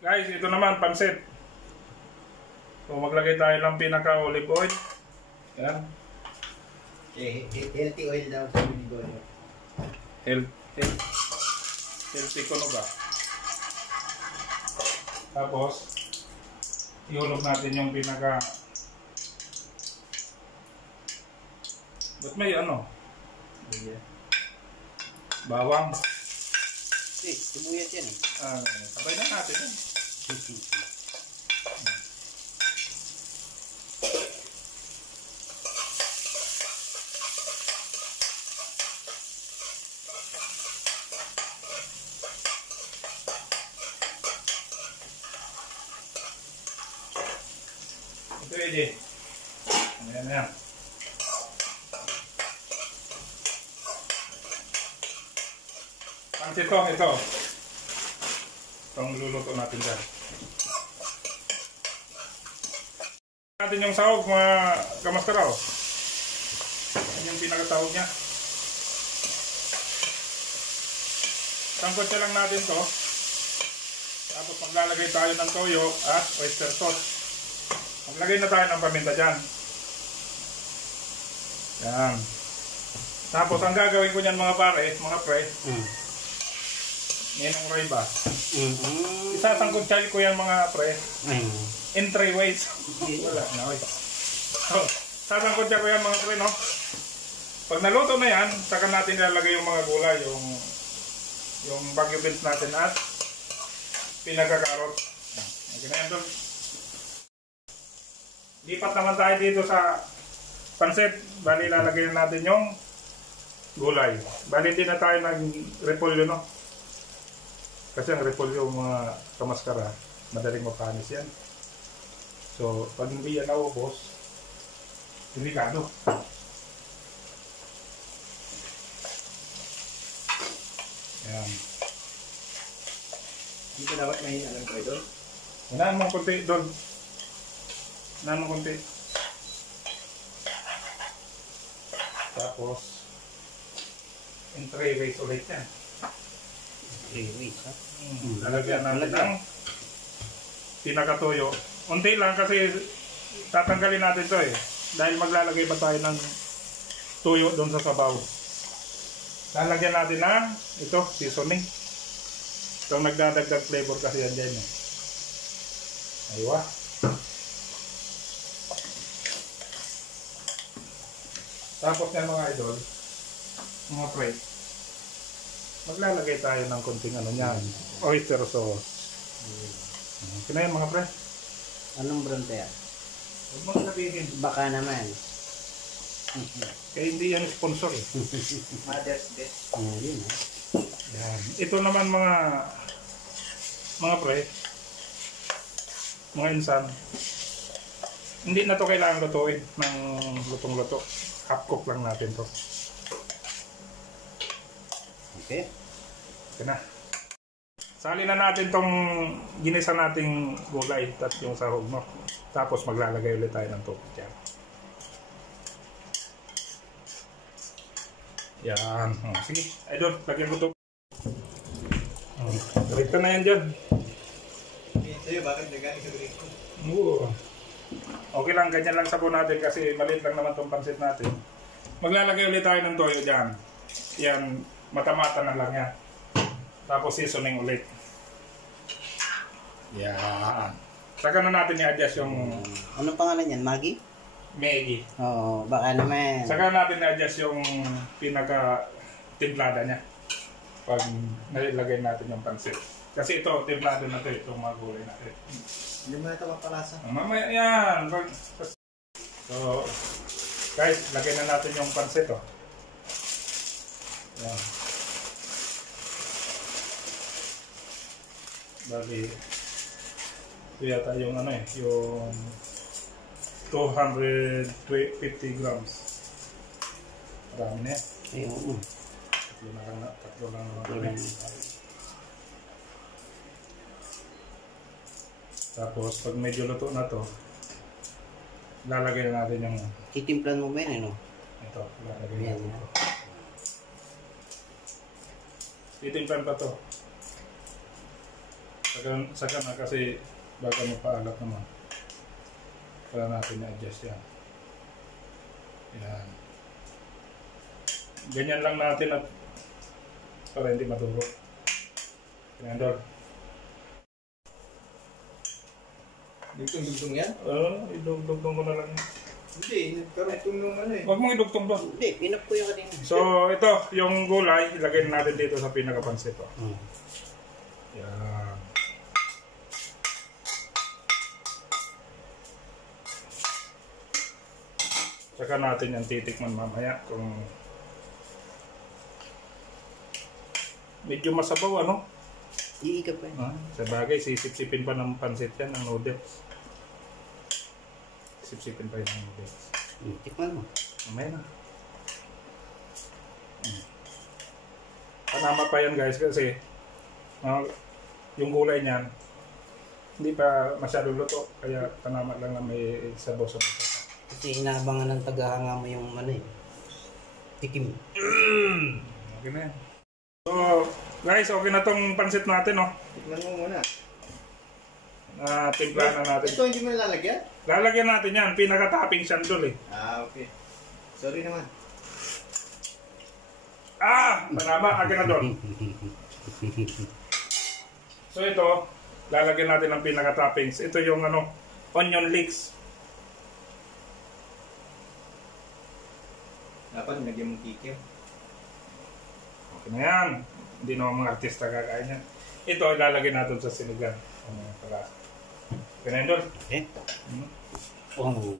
Guys, ito naman, pansit. So, maglagay tayo ng pinaka-olive oil. Yan. Healthy oil daw sa olive oil. Healthy ko ba? Tapos, ihulog natin yung pinaka... Ba't may ano? Bawang. Sibuyas yan eh. Sabay na natin yan. Ito Eddie. Ayan na yan. Pansit ito. Itong luluto natin dyan. Natin yung sahog mga kamaskaraw. Yan yung pinakasahog niya. Sangkotsa lang natin to. Tapos maglalagay tayo ng toyo at oyster sauce. Maglagay na tayo ng paminta dyan. Yan. Tapos ang gagawin ko niyan mga pare, mga pre. Yan ang rayba. Isasangkotsa ko yan mga pre. In 3 ways. Wala na, oy. So, sasangkotsa ko yan mga pre, no? Pag naluto na yan, saka natin ilalagay yung mga gulay, yung bagyo beans natin at pinagkakarot. Okay na yan doon. Lipat naman tayo dito sa pansit. Bali, ilalagay natin yung gulay. Bali, hindi na tayo nag-repolyo, no? Kasi ang repolyo, mga kamaskara, madaling mapanis yan. So, pag hindi yan naubos, delikado. Yan. Dito dapat may alam ko ito. Unahan mong konti doon. Unahan mong konti. Tapos, in 3 ways ulit yan. 3 ways, ha? Lalagyan natin ng pinakatuyo. Unti lang kasi tatanggalin natin to eh. Dahil maglalagay pa tayo ng tuyo doon sa sabaw. Lalagyan natin ng ito, seasoning. Itong nagdadagdag flavor kasi yan dyan eh. Aywa. Tapos yan mga idol, mga pre, maglalagay tayo ng konting ano niyan, oyster sauce. Okay na yan mga pre. Anong brand yan? Huwag mong sabihin. Baka naman. Kaya hindi yan sponsor eh. Mother's Best. Yun ha. Yan. Ito naman mga pre, mga insan, hindi na to kailangan lutuin ng lutong-luto. Half cook lang natin to. Okay. Okay na. Sali na natin tong ginisa nating gulay at yung sahog, no? Tapos maglalagay ulit tayo ng tubig dyan. Yan. Sige, idol, lagyan ko ito. Rito na yan dyan. Sa'yo, bakit nagani sa grito? Oo. Okay lang, ganyan lang sabon natin kasi maliit lang naman itong pansit natin. Maglalagay ulit tayo ng toyo dyan. Yan, mata-mata na lang yan. Tapos seasoning ulit. Yan. Saka na natin i-adjust yung... Anong pangalan yan? Maggi? Maggi. Oo, baka naman. Saka natin i-adjust yung pinaka-timplada niya. Pag nilagay natin yung pansit. Kasi ito, timplado na ito, itong mga gulay natin. Hindi mo na ito mapalasa. Mamaya yan. So, guys, lagay na natin yung pansit, oh. Yan. Bali, ito yata yung ano eh, yung 250 grams. Marami na yan. Ayun. Tatlo lang naman. Tapos, pag medyo luto na to, lalagay na natin yung... Titimplan mo ba yan, ano? Ito, lalagay natin ito. Titimplan pa to. Saka na kasi bago mapaalat naman. Para natin i-adjust yan. Yan. Ganyan lang natin at para hindi maduro. Pinandol. Dugtong-dugtong yan? Idugtong ko na lang. Hindi, nagkaroon nung ano eh. Huwag mong idugtong doon. Hindi, pinap ko yung kanina. So, ito, yung gulay, ilagay natin dito sa pinakapansit. Oh. Hmm. Yan. Saka natin yung titikman mamaya kung medyo masabaw, ano? Iikap pa yun. Sa bagay, sisip-sipin pa ng pansit yan, ng noodles. Sip-sipin pa yun ng noodles. Tikman mo. Mamaya na. Panama pa yan guys kasi yung gulay niyan hindi pa masyado luto kaya panama lang na may sabaw-sabaw pa. Kasi inaabangan ng tagahanga mo yung ano eh. Tikim. Okay na yan. So guys, okay na tong pansit natin, oh. Tikman mo muna. Timplahan na natin. Ito hindi mo lalagyan? Lalagyan natin yan, pinaka-topping sandol eh. Ah, okay. Sorry naman. Panama, akin na doon. So ito, lalagyan natin ng pinaka-toppings. Ito yung onion leeks. Dapat nagyan mong kikiw. Okay na yan. Hindi naman mga artista kakain yan. Ito, ilalagay natin sa sinigang. Okay na yun, Dol? Eh? Oh.